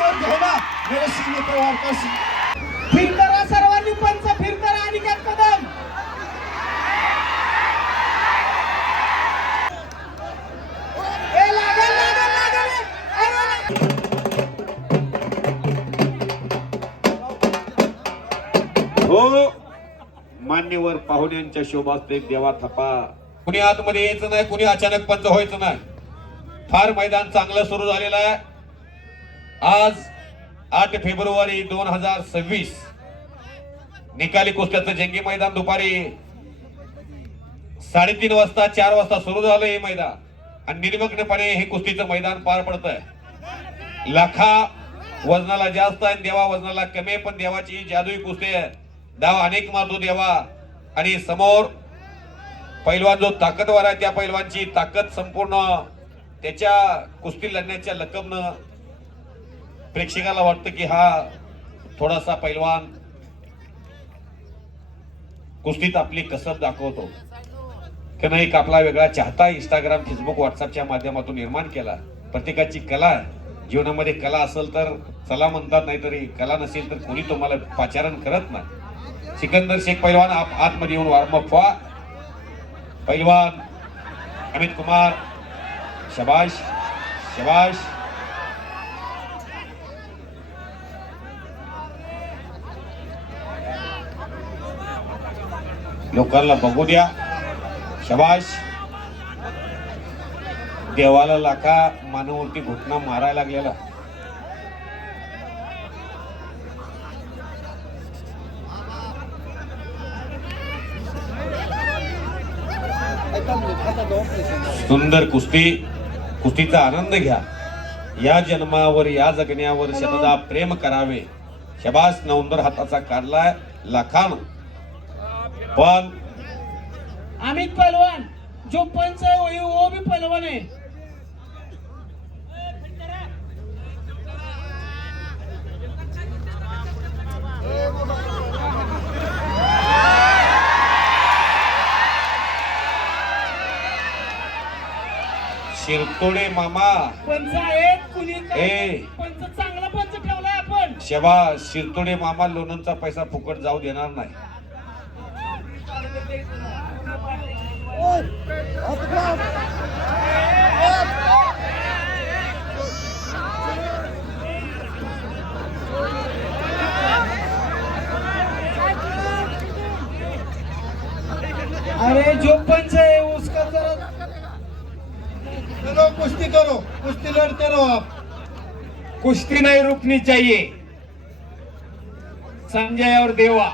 मत घ्यायला मेरे सिंह परिवार का फिरकरा सर्वांनी पंच फिरकरा आणि काय कदम ए लागल लागल लागल हो मान्यवर पाहुण्यांच्या शोभास्ते देवा थापा. कुणी आतमध्ये यायचं नाही, कुणी अचानक पंच व्हायचं नाही. फार मैदान चांगलं सुरू झालेलं आहे. आज 8 फेब्रुवारी 2026 निकाली कुस्त्याचं जंगी मैदान दुपारी 3:30 वाजता 4 वाजता सुरू झालं हे मैदान आणि निर्विघ्नपणे हे कुस्तीचं मैदान पार पडतंय. लाखा वजनाला जास्त आहे, देवा वजनाला कमी, पण देवाची जादुई कुस्ती आहे. डाव अनेक मारतो देवा आणि समोर पैलवान जो ताकदवर आहे त्या पैलवानची ताकद संपूर्ण त्याच्या कुस्ती लढण्याच्या लकबनं प्रेक्षकाला वाटतं की हा थोडासा पैलवान कुस्तीत आपली कसब दाखवतो की नाही. एक आपला वेगळा चाहता इंस्टाग्राम फेसबुक व्हॉट्सअपच्या माध्यमातून निर्माण केला. प्रत्येकाची कला आहे जीवनामध्ये. कला असेल तर चला म्हणतात, नाहीतरी कला नसेल तर कोणी तुम्हाला पाचारण करत नाही. सिकंदर शेख पैलवान आतमध्ये येऊन वॉर्मअप व्हा. पैलवान अमित कुमार शबाश शबाश. लोकांना बघू द्या. शबाश. देवाला लाखा मानवरती घुटना मारायला लागलेला. सुंदर कुस्ती. कुस्तीचा आनंद घ्या. या जन्मावर या जगण्यावर शतदा प्रेम करावे. शबास. नवंदर हाताचा काढलाय लाखान. पण अमित पहलवान जो पंच है वो भी पहलवान है. शिरतोडे मामा पंच आहेत कुणी ए. पंच चांगला पंच ठेवलाय आपण. शबास. शिरतोडे मामा लोणंदचा पैसा फुकट जाऊ देणार नाही. अरे जो पंच है उसका जरा चलो कुश्ती करो, कुश्ती लड़ते रहो आप. कुश्ती नहीं रुकनी चाहिए. संजय और देवा.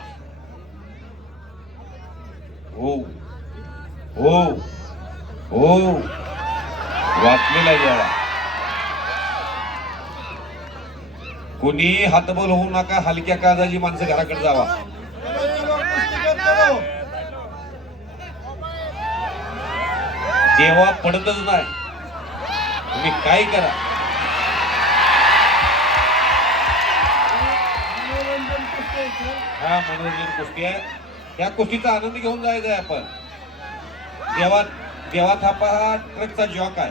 हो हो हो. वाचलेला यावा. कोणी हातबल होऊ नका. हलक्या काळजाची माणसं घराकडे जावा. चलो चलो कुश्ती करते रहो. देवा पडतच नाही. तुम्ही काय करा. मनोरंजन कुस्ती आहे, सर. हा मनोरंजन कुस्ती आहे. या कुस्तीचा आनंद घेऊन जायचा आहे आपण. देवा देवा थापा हा ट्रकचा जॉक आहे.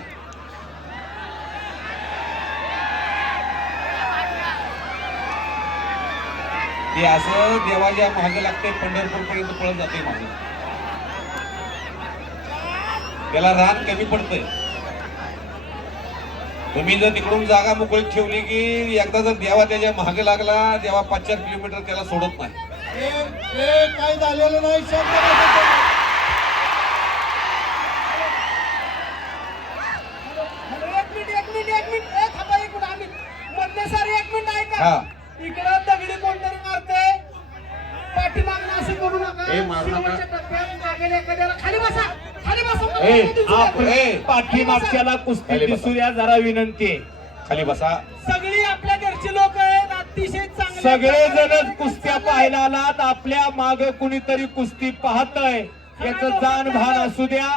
ते असं देवाच्या मागे लागते, पंढरपूर पर्यंत पळत जाते मागे. त्याला रान कमी पडतंय. तुम्ही जर तिकडून जागा मोकळी ठेवली की एकदा जर देवा त्याच्या मागे लागला, देवा 5-4 किलोमीटर त्याला सोडत नाही. ए काय झालेलं नाही. शांत बसा. एक मिनिट ए थांबा. एक मिनिट आम्ही मधले सारे एक मिनिट ऐका. हा. इकडं दगडी कोणतरी मारते. पाठीमागनं असं करू नका. ए, मारू नका. शेवटच्या टप्प्यात मागेल एखाद्याला खाली बसा. खाली बसा. ए, आपण पाठीमागच्याला कुस्ती खाली बसा. दिसू द्या जरा विनंती आहे. खाली बसा. सगळी आपल्या घरची लोक आहेत. अतिशय चांगले सगळेजणच कुस्त्या पाहायला आलात. आपल्या माग कुणीतरी कुस्ती पाहतय याचं जाण भान असू द्या.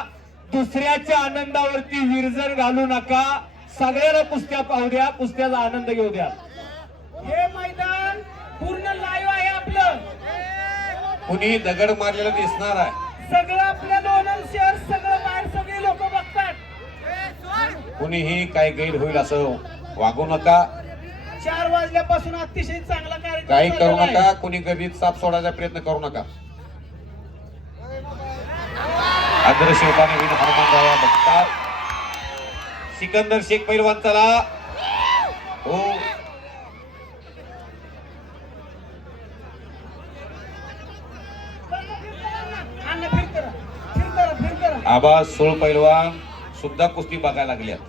दुसऱ्याच्या आनंदावरती विरजण घालू नका. सगळ्याला कुस्त्या पाहू द्या. कुस्त्याचा आनंद घेऊ द्या. हे मैदान पूर्ण लाईव्ह आहे आपलं. कुणी दगड मारलेला दिसणार आहे. सगळं आपल्या लोणंद शहर सगळं बाहेर सगळे लोक बघतात. कुणीही काय गैर होईल असं वागू नका. 4 वाजल्यापासून अतिशय चांगला कार्यक्रम काही करू चाललेला आहे. नका, कुणी गर्दीत साप सोडायचा प्रयत्न करू नका. आदर्श होताना विन हनुमान राया बघतात. सिकंदर शेख पैलवान चला. हो अण्णा फिर करा, फिर करा, फिर करा. आबा सोळ पैलवान सुद्धा कुस्ती बघायला लागल्यात.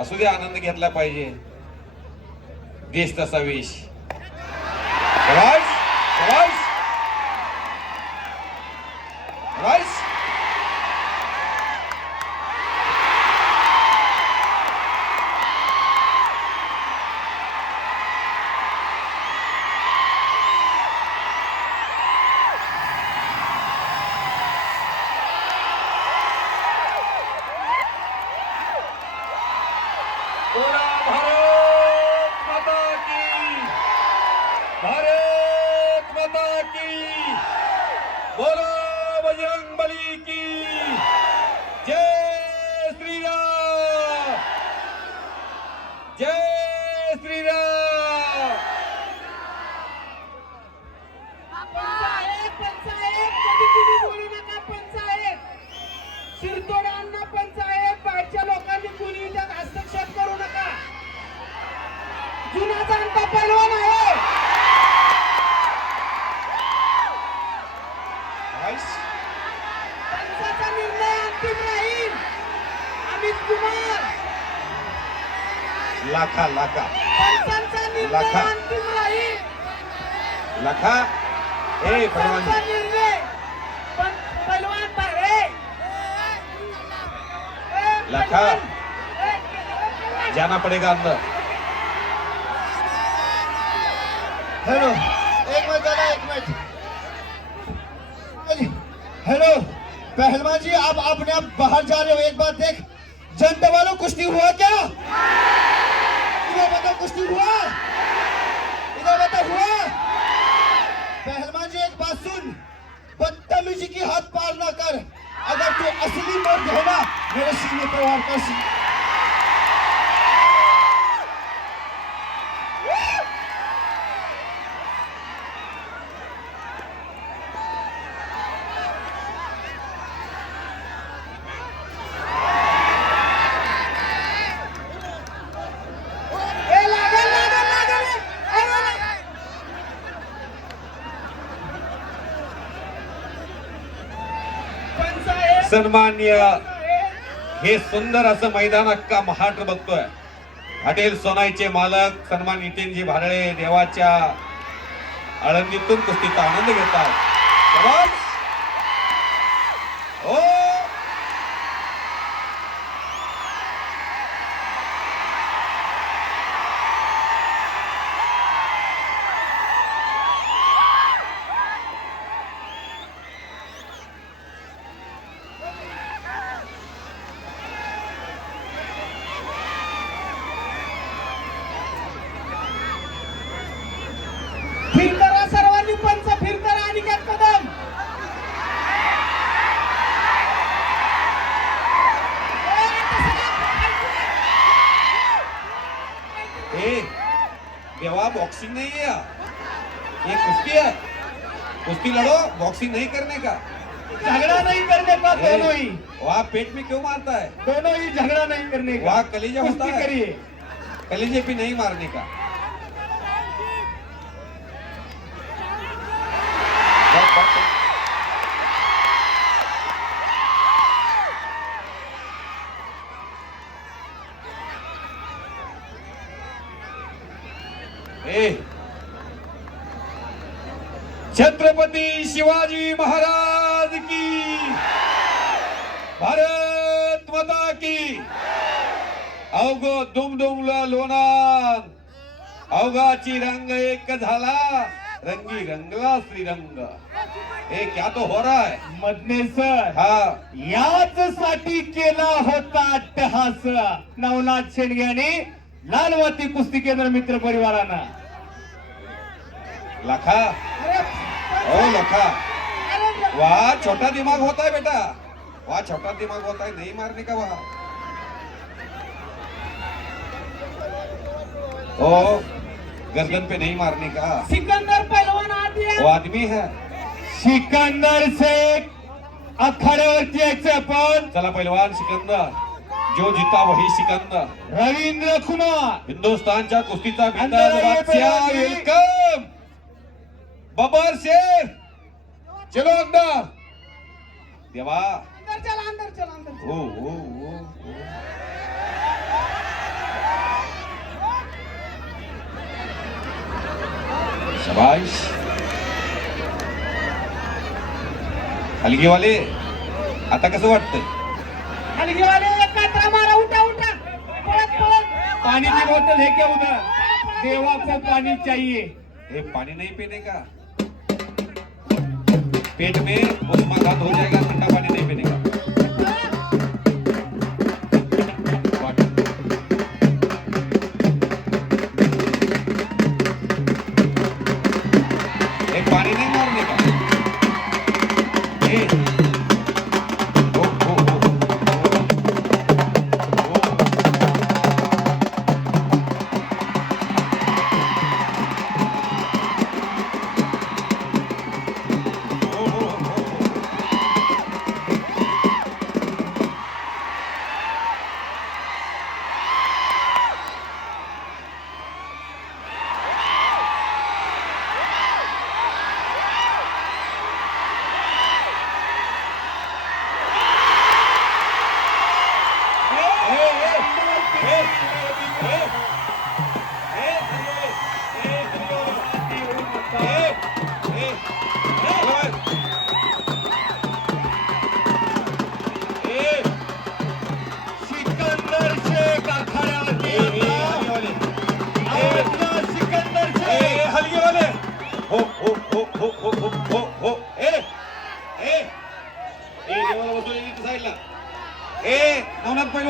असू दे, आनंद घेतला पाहिजे. देश तसा वेश. शाबास, शाबास, शाबास. बोला भारत माता की, भारत माता की, बोला बजरंग बली की जय श्री राम, जय श्री राम. पंचायत, पंचायत, कधी तुम्ही बोलू नका. पंचायत, शिरतोडांना पंचायत, बाहेरच्या लोकांनी कुणी त्यात हस्तक्षेप करू नका. जुना जाणता पैलवान आहे. पंचाचा निर्णय अंतिम राहील. अमित कुमार, लाखा लाखा पंचांचा निर्णय लाखा. अंतिम राहील. लाखा. ए पैलवान, पंचाचा निर्णय. पैलवान बाहेर. लाखा. जाना पड़ेगा अंदर. हेलो, एक मिनट दादा, एक मिनट. हेलो पहलवान जी, आप अपने आप बाहर जा रहे हो. एक बात देख, जनता वालों कुश्ती हुआ क्या? इधर बताओ, कुश्ती हुआ? इधर बताओ, हुआ? पहलवान जी एक बात सुन, बदतमीजी की हद पार ना कर. अगर तू असली मर्द है ना, मेरे सीने पर वार कर. सन्मान्य हे सुंदर असं मैदान अख्खा महाराष्ट्र बघतोय. हॉटेल सोनाईचे मालक सन्मान नितीनजी भारळे देवाच्या आळंदीतून कुस्तीचा आनंद घेतात. शाबास. हो फिर करा सर्वांनी. पंच फिर करा. आणि काय कदम. ए देवा, बॉक्सिंग नहीं है ये कुश्ती है. कुश्ती लड़ो, बॉक्सिंग नहीं करने का. झगड़ा नहीं करने का. दोनों ही, वहाँ पेट में क्यों मारता है? दोनों ही झगड़ा नहीं करने का. वहाँ कलेजा होता कुश्ती है. करिए. कलेजे पे नहीं मारने का. ए छत्रपति शिवाजी महाराज की, भारत माता की. अवघ दुमदुमला लोणार, अवघाची रंग एक झाला, रंगी रंगला श्रीरंग. ए क्या तो हो रहा है? मधने सर, हाँ याच साठी केला होता अट्टहास नवनाथ शेंडगे आणि लालवाती कुस्ती केंद्र मित्र परिवारानं. लाखा अरे ओ लखा अरे वाह छोटा दिमाग होता है बेटा, वाह छोटा दिमाग होता है, नहीं मारने का वहां। ओ गर्दन पे नहीं मारने का, सिकंदर पहलवान आती है। वो आदमी है। सिकंदर शेख अखाड्यावरती यायचं आपण. चला पहलवान सिकंदर, जो जीता वही सिकंदर. रवींद्र कुमार हिंदुस्थानच्या कुस्तीचा अंदर आइए बादशाह पहलवान जी. वेलकम बबर शेर, चलो अंदर. देवा अंदर चला अंदर चला अंदर चला. ओ शाबाश. हलगीवाले आता कसं वाटतंय? हलगीवाले एक कात्रा मारा, उठा उठा पळत पळत. पानी की बोतल है क्या उधर? देवा को पानी चाहिए. ये पानी नहीं पीने का, पेट में उष्माघात हो जाएगा, ठंडा पानी नहीं पीने का. ये पानी नहीं मारने का. ये सिकंदर शेख अखाड्यावरती आपला सिकंदर शेख. हलगे वाले हो ए देवाला बसवले साईडला. ए नवनाथ पहिलवान